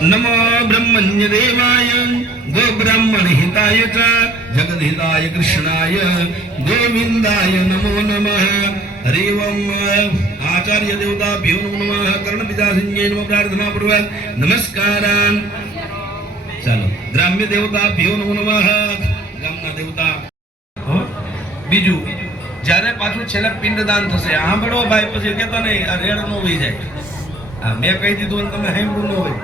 नमो ब्रह्मण्य देवाय गो ब्राह्मण हिताय च जगद हिताय कृष्णाय गोविंदाय नमो नमः। हरि ओम। आचार्य देवताभ्यो नमः। कर्णपितासिंहे नमः प्रार्थना पूर्वक नमस्कारान। चलो ग्राम्य देवताभ्यो नमः। गामना देवता बीजू જ્યારે પાછું છેલ્લે પિંડદાન થશે સાંભળો ભાઈ, પછી કહેતા નહીં આ રેડ નો વહી જાય. હા મેં કહી દીધું અને તમે સાંભળ્યું ન હોય.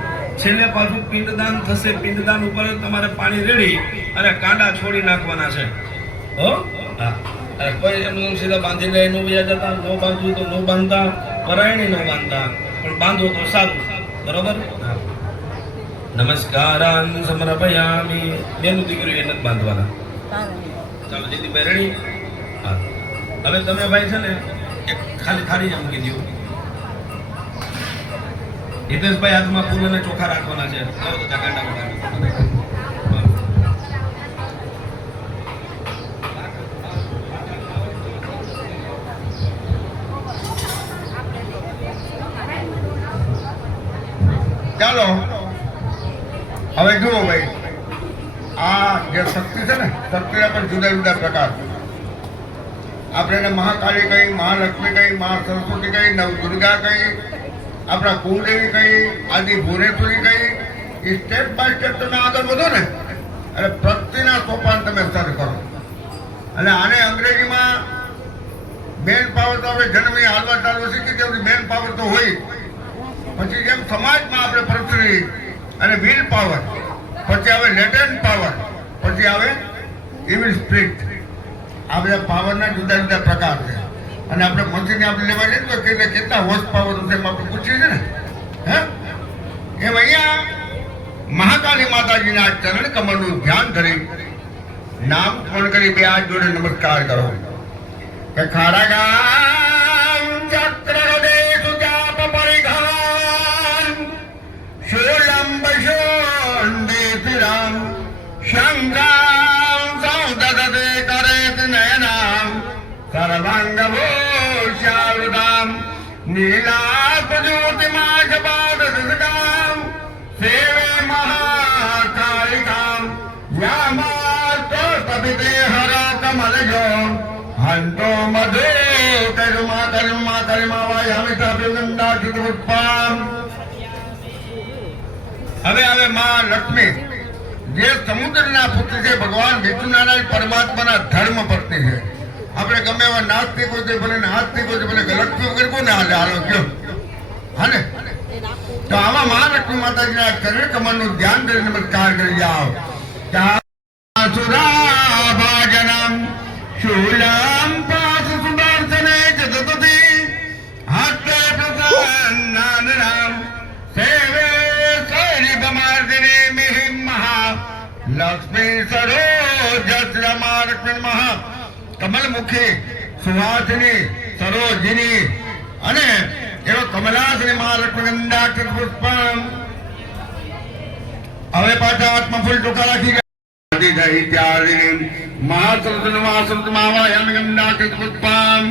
છેલ્લે પાછું પિંડદાન થશે. પિંડદાન ઉપર તમારે પાણી રેડી અને કાંડા છોડી નાખવાના છે. હો હા, કોઈ એમ સીધા બાંધી લે નો વ્યા જતા, નો બાંધવું તો નો બાંધતા, પરાયણી નો બાંધતા, પણ બાંધો તો સારું. બરોબર. નમસ્કારાન સમર્પયામિ. બેનું દીકરીઓ એને જ બાંધવાના. ચાલો જેથી બેરણી. હા હવે તમે ભાઈ છે ને એક ખાલી થાળી જ મૂકી દો. હિતેશભાઈ હાથમાં ફૂલ અને ચોખા રાખવાના છે. ચાલો હવે જુઓ ભાઈ, આ જે શક્તિ છે ને, શક્તિના પણ જુદા જુદા પ્રકાર. આપણે એને મહાકાળી કહી, મહાલક્ષ્મી કહી, મહા સરસ્વતી કહી, નવદુર્ગા કહી, આપણા કુળદેવી કહી, આદિ ભુવનેશ્વરી કહી. એ સ્ટેપ બાય સ્ટેપ તમે આગળ વધો ને એટલે પ્રત્યેના સોપાન તમે સર કરો. અને આને અંગ્રેજીમાં મેન પાવર તો આપણે જન્મી હાલવા ચાલવા શીખી તેવી મેન પાવર તો હોય. પછી જેમ સમાજમાં આપણે પ્રસરી અને વિલ પાવર, પછી આવે લેટેન્ટ પાવર, પછી આવે ઇવિલ સ્પિરિટ. આ બધા પાવરના જુદા જુદા પ્રકાર છે. અને આપણે મશીન આપણે લેવા જઈએ તો કેટલા હોર્સ પાવર છે એમ આપણે પૂછીએ છીએ ને. હે એમ અહીંયા મહાકાળી માતાજીના ચરણ કમળનું ધ્યાન ધરી નામ ફોન કરી બે હાથ જોડે નમસ્કાર કરો. કે ખાડા ગામ ચક્ર દેશ જાપ પરિઘાન શૂલંબ શોંદેશ રામ શંગ્રામ સૌદદે કરેત નયનામ સર્વાંગ ભૂષાવૃતામ નીલાપ જ્યોતિમાગ પાદસગામ સેવે મહાકાલિકામ યામાતો તપિતે હર કમલ જો હંતો મધુ કર્મા કર્મા કર્મા વાયામિતા વિવંદા ચિત્રુત્પામ. હવે આવે માં લક્ષ્મી, જે સમુદ્રના પુત્ર છે, ભગવાન વિષ્ણુનારાયણ પરમાત્માના ધર્મ પત્ની છે. આપણે ગમે એવા નાસ્તિકો છે, ભલે નાસ્તિકો છે, ભલે ગલતથી વગર કોને હાલે હાલો કયો હાલે. તો આવા મહાલક્ષ્મી માતાજીના ચરણ કમળનું ધ્યાન કરી નમસ્કાર કરી જાઓ. સુરાભાજનમ શૂલમ પાસ સુદર્શને જદતી હસ્તે પ્રસન્નાન રામ સેવે સૈનિકમાર્દિને મિહિમ મહા લક્ષ્મી સરોજસ્ર મહાલક્ષ્મી મહા કમલમુખી સુહાસિની સરોજિની અને એવો કમલાસની મહાલક્ષ્મી ગંધાક્ષર પુષ્પમ. હવે પાછા હાથમાં ફૂલ ટોકા રાખી ગયા. મહાસરસ્વતી મહાસરસ્વતી મહાવાયામી ગંધાક્ષર પુષ્પમ.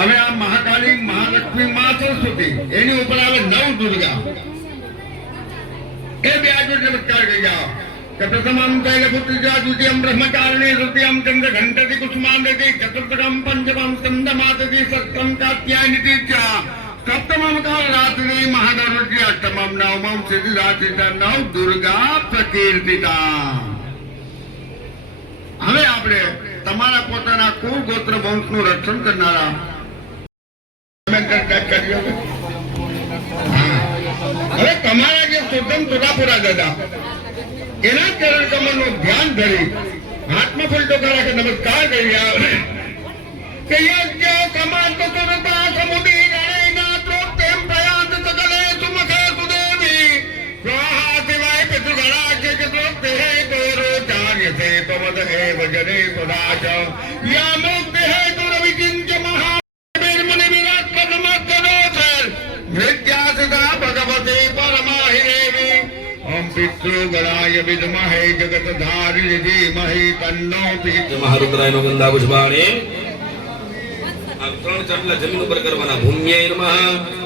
હવે આ મહાકાળી મહાલક્ષ્મી મહા સરસ્વતી, એની ઉપર આવે નવ દુર્ગા. એ બે આજુ નમસ્કાર કરી જાઓ. પ્રથમમ કૈલપુત્રીજા દ્વિતીયમ બ્રહ્મચારિણી તૃતીયમ ચંદ્ર ઘંટતિ કુસુમાંડતિ ચતુર્થમ પંચમમ સ્કંદમાતતિ સપ્તમ કાત્યાયનિતિ ચ સપ્તમમ કાલરાત્રિ મહાગૌરી અષ્ટમમ નવમમ સિદ્ધિરાત્રિતા નવ દુર્ગા પ્રકીર્તિતા. હવે આપણે તમારા પોતાના કુળ ગોત્ર વંશનું રક્ષણ કરનારા હવે તમારા જે સુદમ ટોકાપુરા દાદા એના ચરણ કમળનું ધ્યાન ધરી હાથમાં ફૂલ ટોકા રાખે નમસ્કાર કરી આવે. કે યજ્ઞ કમાત સુરતા સમુદી ગણેના ત્રોક્તેમ પ્રયાત સકલે સુમખે સુદેવી સ્વાહા શિવાય પિતૃગણા કે ત્રોક્તે હે તોરો ચાર્ય સે પવદ હે વજને સદાચ યા મુક્તિ હે તુર વિચિંચ મહા મુનિ વિરાટ પદ્મકદોસર વિદ્યા સદા ભગવતે પરમાહિરેવી ઓમ પિતૃગણાય વિદ્મહે જગતધારિણી ધીમહિ તન્નો પિતૃ. મહારુદ્રાયનો ગંધાભુજબાણે આ ત્રણ ચરણલા જમીન ઉપર કરવાના. ભૂમ્યૈ નમઃ.